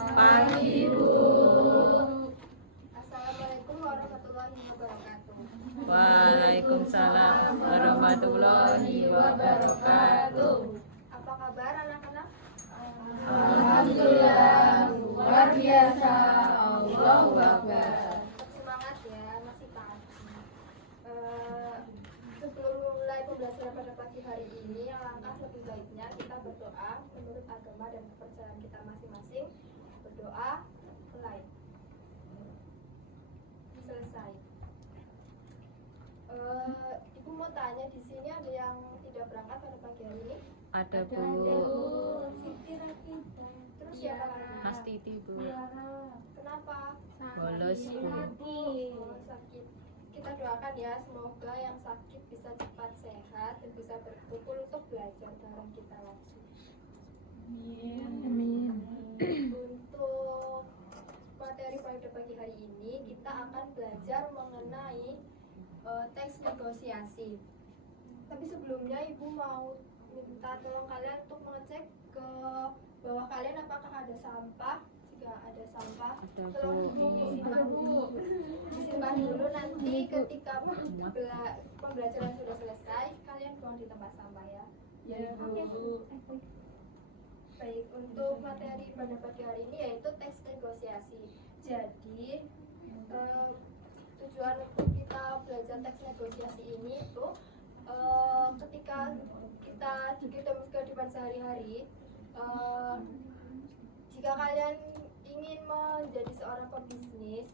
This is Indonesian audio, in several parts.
Pagi, Bu. Assalamualaikum warahmatullahi wabarakatuh. Waalaikumsalam warahmatullahi wabarakatuh. Apa kabar anak-anak? Alhamdulillah, luar biasa. Allahu Akbar. Semangat ya, masih pagi. Sebelum mulai pembelajaran pada pagi hari ini, alangkah lebih baiknya kita berdoa menurut agama dan kepercayaan kita masing-masing. Berdoa, mulai. Selesai. Ibu mau tanya, di sini ada yang tidak berangkat pada pagi hari ini? Ada, Bu. Siti Rakita. Terus siapa lagi? Astiti, Bu. Kenapa? Bolos, Bu. Oh, sakit. Kita doakan ya, semoga yang sakit bisa cepat sehat dan bisa berkumpul untuk belajar bareng kita lagi. Amin. Untuk materi pada pagi hari ini kita akan belajar mengenai teks negosiasi. Tapi sebelumnya Ibu mau minta tolong kalian untuk mengecek ke bawah kalian apakah ada sampah. Jika ada sampah, tolong disimpan dulu. Nanti ketika pembelajaran sudah selesai, kalian buang di tempat sampah ya. Oke. Baik, untuk materi pada pagi hari ini yaitu teks negosiasi. Jadi tujuan untuk kita belajar teks negosiasi ini itu ketika kita di kehidupan sehari-hari, jika kalian ingin menjadi seorang pebisnis,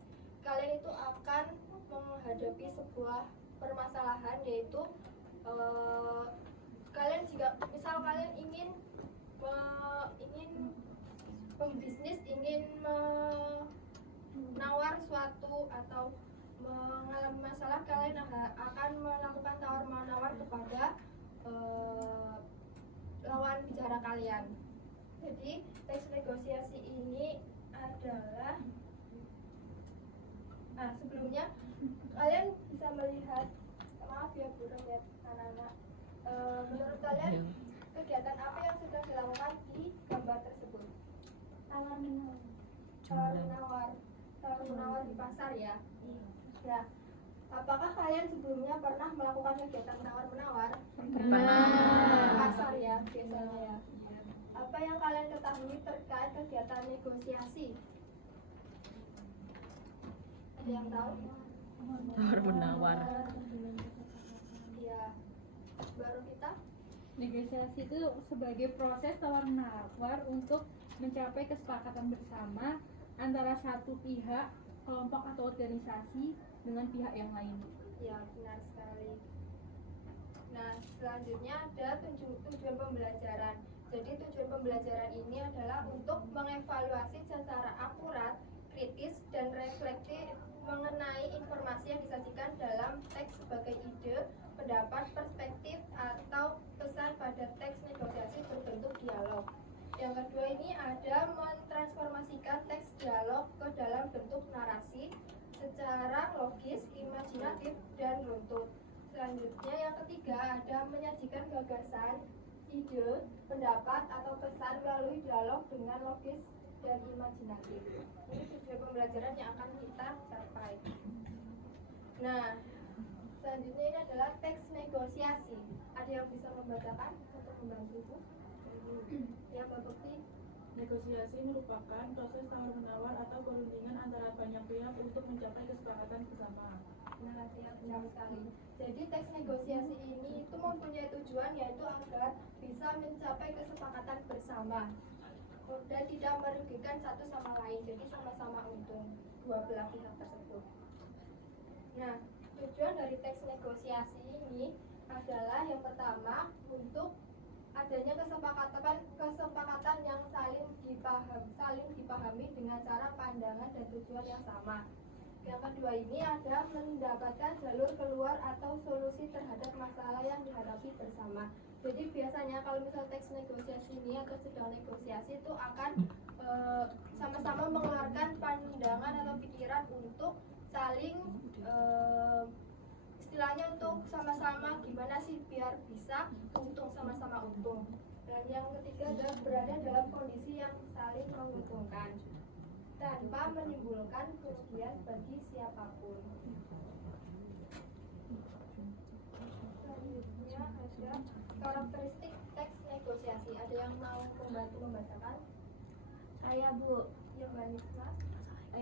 kalian itu akan menghadapi sebuah permasalahan, yaitu kalian jika misal kalian ingin pembisnis ingin menawar suatu atau mengalami masalah, kalian akan melakukan tawar-menawar kepada lawan bicara kalian. Jadi teks negosiasi ini adalah, sebelumnya kalian bisa melihat, maaf ya Bu, lihat anak-anak, menurut kalian kegiatan apa yang sudah dilakukan di gambar tersebut? Tawar menawar di pasar ya. Ya. Apakah kalian sebelumnya pernah melakukan kegiatan tawar menawar? Pernah. Pasar ya biasanya ya. Apa yang kalian ketahui terkait kegiatan negosiasi? Ada yang tahu? Tawar menawar. Ya. Baru kita? Negosiasi itu sebagai proses tawar-menawar untuk mencapai kesepakatan bersama antara satu pihak, kelompok atau organisasi dengan pihak yang lain. Ya, benar sekali. Nah, selanjutnya ada tujuan pembelajaran. Jadi tujuan pembelajaran ini adalah untuk mengevaluasi secara akurat, kritis, dan reflektif mengenai informasi yang disajikan dalam teks sebagai ide, pendapat, perspektif, atau pesan pada teks negosiasi berbentuk dialog. Yang kedua ini ada mentransformasikan teks dialog ke dalam bentuk narasi secara logis, imajinatif, dan runtut. Selanjutnya yang ketiga ada menyajikan gagasan, ide, pendapat, atau pesan melalui dialog dengan logis dan imajinatif. Ini tujuan pembelajaran yang akan kita capai. Nah, selanjutnya ini adalah teks negosiasi. Ada yang bisa membacakan untuk membantuku? Ya, Mbak Bukti. Negosiasi merupakan proses tawar-menawar atau perundingan antara banyak pihak untuk mencapai kesepakatan bersama. Nah, ya, benar sekali. Jadi teks negosiasi ini itu mempunyai tujuan yaitu agar bisa mencapai kesepakatan bersama dan tidak merugikan satu sama lain. Jadi sama-sama untung dua belah pihak tersebut. Nah, tujuan dari teks negosiasi ini adalah yang pertama untuk adanya kesepakatan yang saling dipahami dengan cara pandangan dan tujuan yang sama. Yang kedua ini ada mendapatkan jalur keluar atau solusi terhadap masalah yang dihadapi bersama. Jadi biasanya kalau misal teks negosiasi ini atau sedang negosiasi itu akan sama-sama mengeluarkan pandangan atau pikiran untuk saling istilahnya untuk sama-sama gimana sih biar bisa untung, sama-sama untung. Dan yang ketiga adalah berada dalam kondisi yang saling menguntungkan. tanpa menimbulkan kerugian bagi siapapun. Selanjutnya ada karakteristik teks negosiasi. Ada yang mau membantu membacakan? Saya Bu, Ya, Mbak Nisma.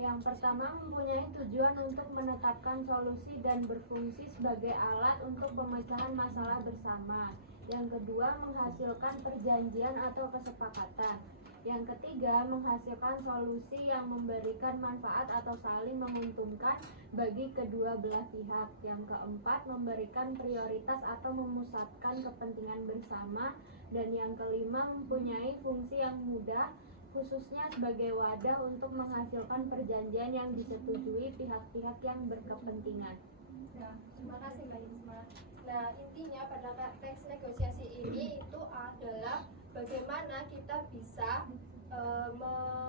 yang pertama mempunyai tujuan untuk menetapkan solusi dan berfungsi sebagai alat untuk pemecahan masalah bersama. Yang kedua menghasilkan perjanjian atau kesepakatan. Yang ketiga menghasilkan solusi yang memberikan manfaat atau saling menguntungkan bagi kedua belah pihak. Yang keempat memberikan prioritas atau memusatkan kepentingan bersama. Dan yang kelima mempunyai fungsi yang mudah, khususnya sebagai wadah untuk menghasilkan perjanjian yang disetujui pihak-pihak yang berkepentingan. Nah, terima kasih Mbak Nisma. Nah, intinya pada teks negosiasi ini itu adalah bagaimana kita bisa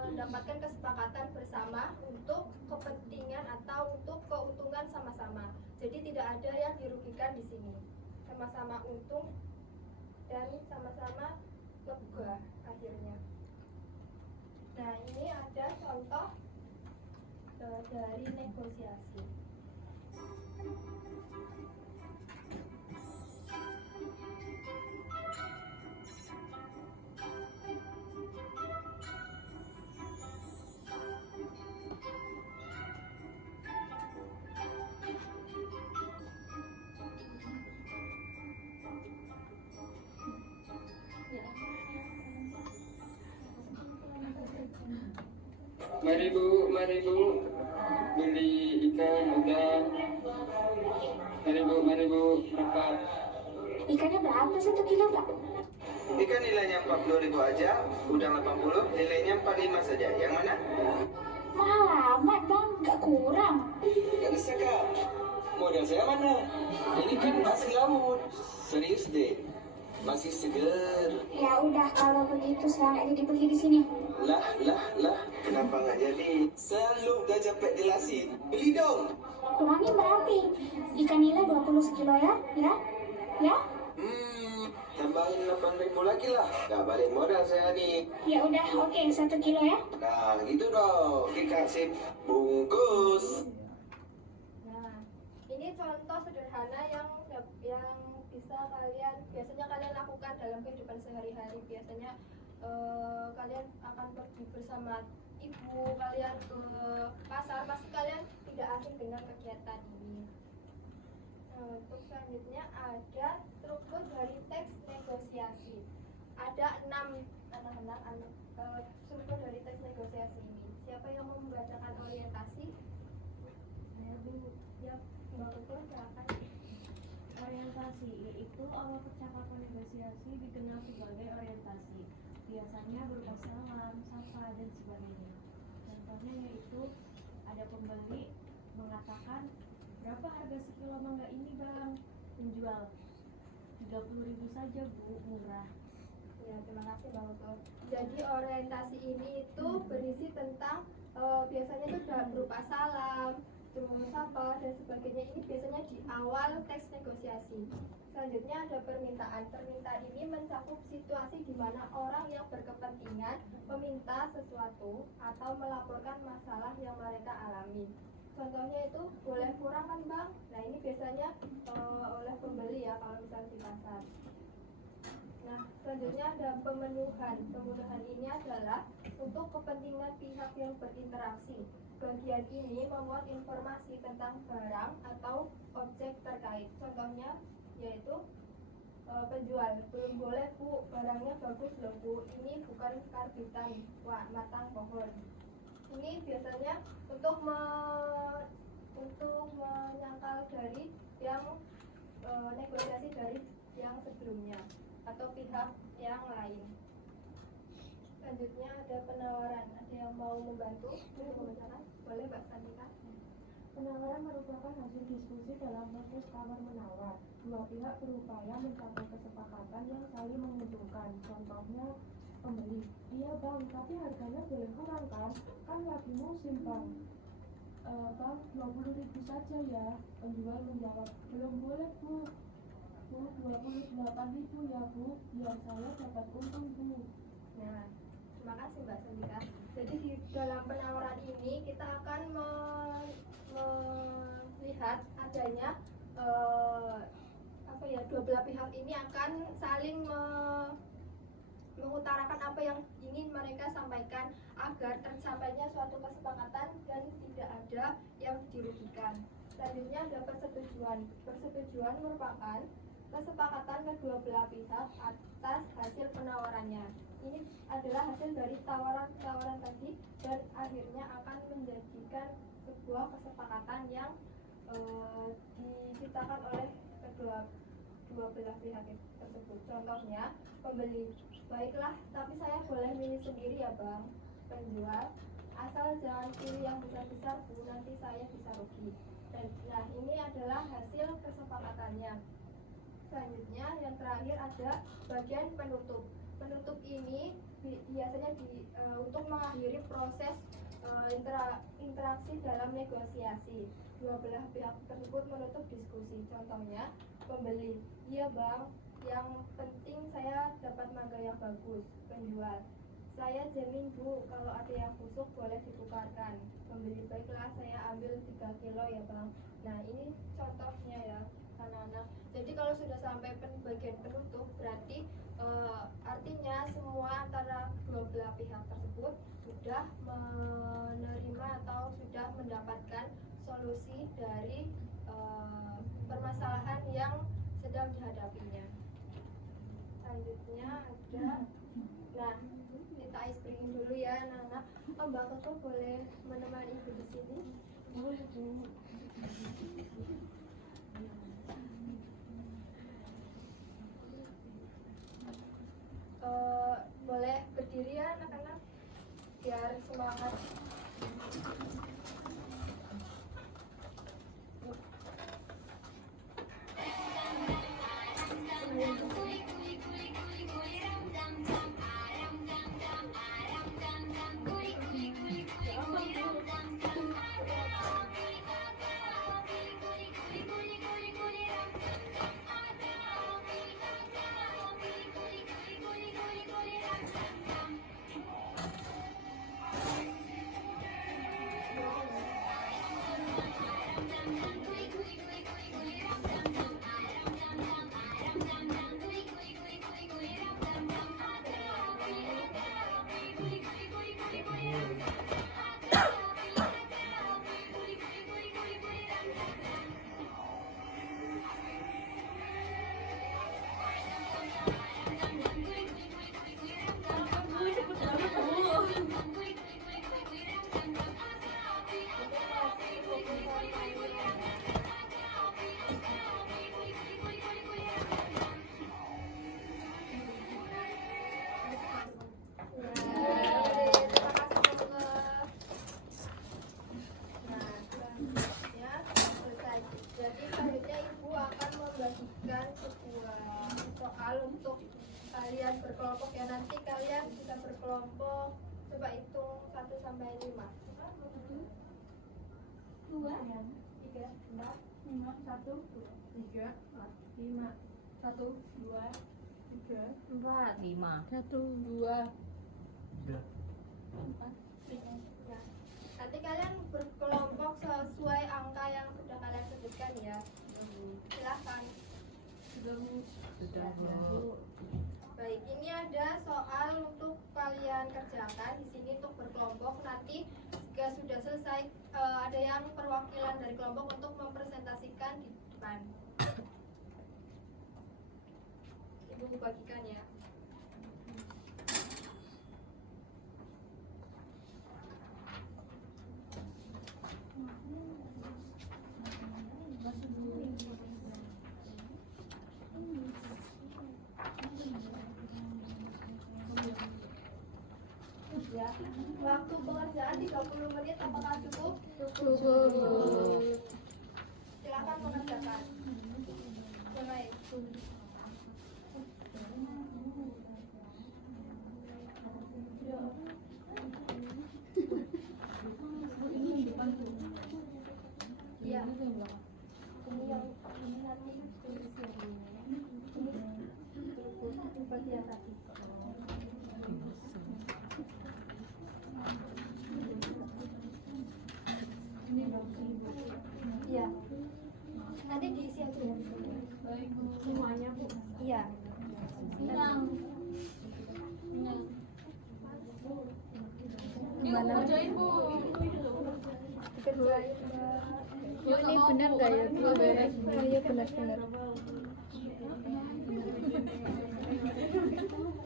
mendapatkan kesepakatan bersama untuk kepentingan atau untuk keuntungan sama-sama. Jadi tidak ada yang dirugikan di sini. Sama-sama untung dan sama-sama lega akhirnya. Nah, ini ada contoh dari negosiasi. Mari Bu, beli ikan udah. Mari Bu, berapa? Ikannya berapa 1 kilo, Pak? Ikan nilainya 40.000 aja, udang 80, nilainya 45 saja. Yang mana? Mahal amat, Bang. Gak kurang. Gak bisa Kak. Modal saya mana? Ini kan hasil laut. Serius deh. Masih seger. Ya udah, kalau begitu sekarang aja dibeli di sini. Lah. Kenapa nggak jadi? Selalu gak capek jelasin. Beli dong. Kurangin berarti. Ikan nila 20 sekilo ya? Ya? Tambahin 8.000 lagi lah. Gak balik modal saya nih. Ya udah, oke, 1 kilo ya. Nah, gitu dong. Dikasih bungkus. Nah, ini contoh sederhana yang bisa biasanya kalian lakukan dalam kehidupan sehari-hari. Biasanya kalian akan pergi bersama ibu kalian ke pasar, pasti kalian tidak asing dengan kegiatan ini. Untuk selanjutnya ada struktur dari teks negosiasi. Ada 6 struktur dari teks negosiasi ini. Siapa yang mau membacakan orientasi? Saya Bu, Ya, Mbak Betul, silakan. orientasi yaitu awal percakapan negosiasi dikenal sebagai orientasi. Biasanya berupa salam, sapa, dan sebagainya. Contohnya yaitu ada pembeli mengatakan, berapa harga sekilo mangga ini Bang? Penjual, 30.000 saja Bu, murah. Ya, terima kasih Mbak Betul. Jadi orientasi ini itu berisi tentang biasanya itu sudah berupa salam, cuma sapa dan sebagainya. Ini biasanya di awal teks negosiasi. Selanjutnya ada permintaan. Permintaan ini mencakup situasi di mana orang yang berkepentingan meminta sesuatu atau melaporkan masalah yang mereka alami. Contohnya itu boleh kurang kan Bang? Nah, ini biasanya oleh pembeli ya kalau misalnya di pasar. Nah, selanjutnya ada pemenuhan. Pemenuhan ini adalah untuk kepentingan pihak yang berinteraksi. Bagian ini memuat informasi tentang barang atau objek terkait. Contohnya yaitu penjual, belum boleh Bu, barangnya bagus loh Bu, ini bukan karbitan, wah matang pohon. Ini biasanya untuk menyangkal dari yang negosiasi dari yang sebelumnya atau pihak yang lain. Selanjutnya ada penawaran. Ada yang mau membantu? Boleh Mbak Sandika. Penawaran merupakan hasil diskusi dalam proses tawar-menawar. Dua pihak berupaya mencapai kesepakatan yang saling menguntungkan. Contohnya, pembeli, iya Bang, tapi harganya boleh kurang kan? Kan lagi musim Bang. Bang, 20.000 saja ya. Penjual menjawab, belum boleh Bu. 28.000 ya Bu, biar saya dapat untung Bu. Nah, terima kasih Mbak Sandika. Jadi di dalam penawaran ini kita akan melihat adanya dua belah pihak ini akan saling mengutarakan apa yang ingin mereka sampaikan agar tercapainya suatu kesepakatan dan tidak ada yang dirugikan. Selanjutnya ada persetujuan. Persetujuan merupakan kesepakatan kedua belah pihak atas hasil penawarannya. Ini adalah hasil dari tawaran-tawaran tadi dan akhirnya akan menjadikan sebuah kesepakatan yang diciptakan oleh kedua belah pihak tersebut. Contohnya, pembeli, baiklah, tapi saya boleh milih sendiri ya bang. Penjual, asal jangan pilih yang besar-besar bu, nanti saya bisa rugi. Dan nah ini adalah hasil kesepakatannya. Selanjutnya yang terakhir ada bagian penutup. Penutup ini biasanya untuk mengakhiri proses interaksi dalam negosiasi. Dua belah pihak tersebut menutup diskusi. Contohnya, pembeli, iya bang, yang penting saya dapat mangga yang bagus. Penjual, saya jamin bu, kalau ada yang busuk boleh ditukarkan. Pembeli, baiklah saya ambil 3 kilo ya bang. Nah ini contohnya ya anak-anak. Jadi kalau sudah sampai bagian penutup berarti artinya semua antara dua belah pihak tersebut sudah menerima atau sudah mendapatkan solusi dari permasalahan yang sedang dihadapinya. Selanjutnya ada, nah kita ice breaking dulu ya anak-anak. Mbak Koko boleh menemani ibu di sini? Boleh berdiri ya anak-anak biar semangat. Kalian berkelompok ya, nanti kalian bisa berkelompok. Coba hitung 1 sampai 5. 2, 3, 4, 5, 1, 3, 4, 5, 1, 2, 3, 4, 5. 1, 2, 3. 4. Nah, nanti kalian berkelompok sesuai angka yang sudah kalian sebutkan ya. Silahkan. Sudah bu. Baik, ini ada soal untuk kalian kerjakan di sini untuk berkelompok. Nanti jika sudah selesai ada yang perwakilan dari kelompok untuk mempresentasikan di depan. Ibu bagikan ya. Ya, waktu pengerjaan 30 menit apakah cukup? Cukup. Silakan mengerjakan. Mulai. Iya. Ini yang ini nanti tulis yang ini. Ini bagian tadi. isi aja ya. Semuanya Bu. Iya. Gimana? Kerjain Bu. Dikerjain. Yuk, ini benar nggak ya? Bu? Iya benar-benar.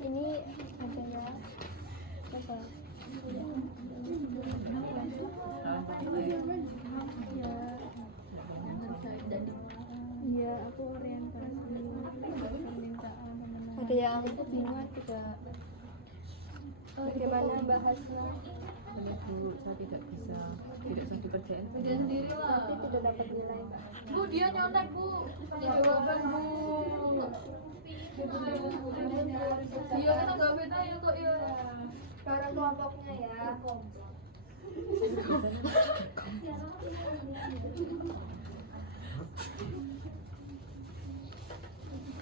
Ini ada ya. Coba. Iya, aku orientasi permintaan. Ada yang bingung juga. Bagaimana bahasnya? Boleh Bu, saya tidak bisa dikerjain. Sendiri lah. Nanti tidak dapat nilai. Bu, dia nyontek Bu. Jawaban Bu. Iya, kita nggak beda ya kok ya. Barang kelompoknya ya.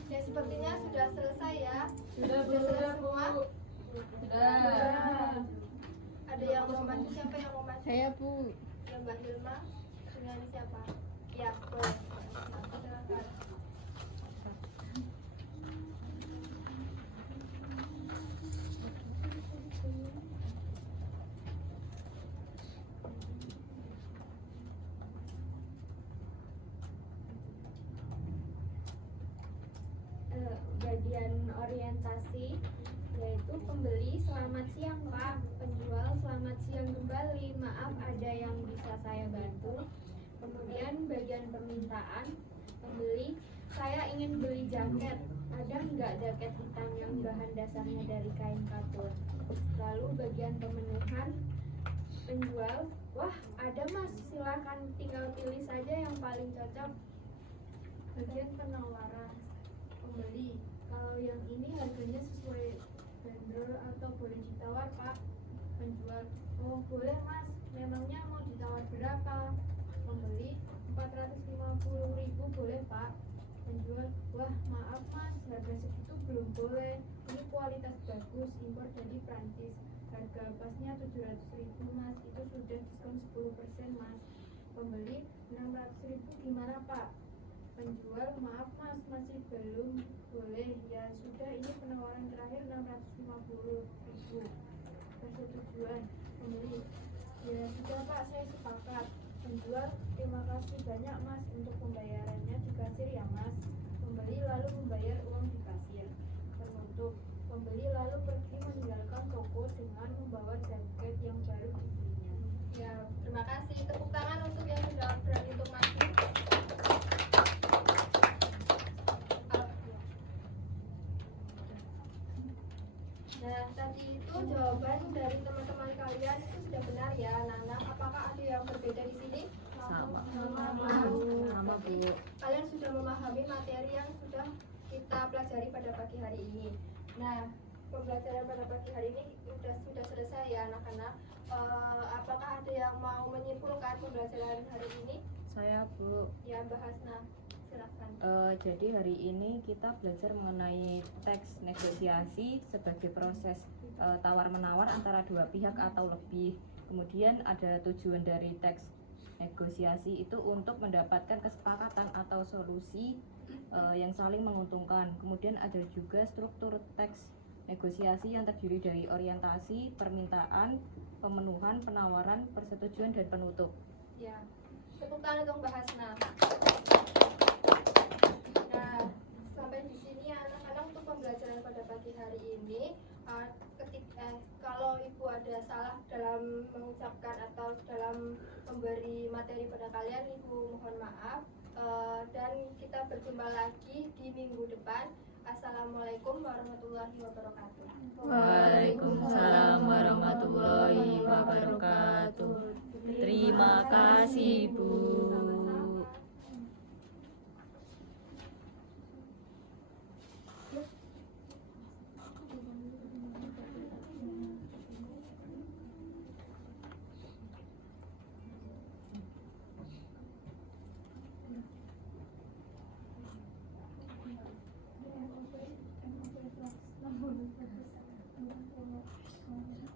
Ya sepertinya sudah selesai ya. Sudah selesai semua. Sudah. Ada yang mau maju, siapa yang mau maju? Saya Bu. Ya Mbak Hilma dengan siapa? Ya boleh. Silakan. Bagian orientasi yaitu pembeli selamat siang Pak, penjual selamat siang kembali, maaf ada yang bisa saya bantu. Kemudian bagian permintaan, pembeli saya ingin beli jaket, ada nggak jaket hitam yang bahan dasarnya dari kain katun. Lalu bagian pemenuhan, penjual wah ada Mas, silakan tinggal pilih saja yang paling cocok. Bagian penawaran, pembeli kalau yang ini harganya sesuai vendor atau boleh ditawar Pak. Penjual oh boleh Mas, memangnya mau ditawar berapa? Pembeli 450.000 boleh Pak. Penjual wah maaf Mas, harga segitu belum boleh, ini kualitas bagus, impor dari Prancis, harga pasnya 700.000 Mas, itu sudah diskon 10% Mas. Pembeli 600.000 gimana Pak? Penjual maaf Mas, masih belum boleh, ya sudah ini penawaran terakhir 650.000. Persetujuan pembeli ya sudah Pak, saya sepakat. Penjual terima kasih banyak Mas, untuk pembayarannya di kasir ya Mas. Pembeli lalu membayar uang di kasir. Penutup, pembeli lalu pergi meninggalkan toko dengan membawa jaket yang baru dibelinya. Ya, terima kasih. Tepuk tangan untuk yang sudah berani untuk maju. Nah, tadi itu jawaban dari teman-teman kalian itu sudah benar ya, anak-anak. Apakah ada yang berbeda di sini? Sama Sama. Bu. Kalian sudah memahami materi yang sudah kita pelajari pada pagi hari ini. Nah, pembelajaran pada pagi hari ini sudah selesai ya anak-anak. Apakah ada yang mau menyimpulkan pembelajaran hari ini? Saya Bu. Ya, Mbak Hasna, silakan. Jadi hari ini kita belajar mengenai teks negosiasi sebagai proses tawar-menawar antara dua pihak atau lebih. Kemudian ada tujuan dari teks negosiasi itu untuk mendapatkan kesepakatan atau solusi yang saling menguntungkan. Kemudian ada juga struktur teks negosiasi yang terdiri dari orientasi, permintaan, pemenuhan, penawaran, persetujuan, dan penutup. Ya, tepuk tangan untuk Mbak Hasna. Nah, sampai di sini ya anak-anak untuk pembelajaran pada pagi hari ini. Kalau Ibu ada salah dalam mengucapkan atau dalam memberi materi pada kalian, Ibu mohon maaf. Dan kita berjumpa lagi di minggu depan. Assalamualaikum warahmatullahi wabarakatuh. Waalaikumsalam warahmatullahi wabarakatuh. Terima kasih Bu. Thank you.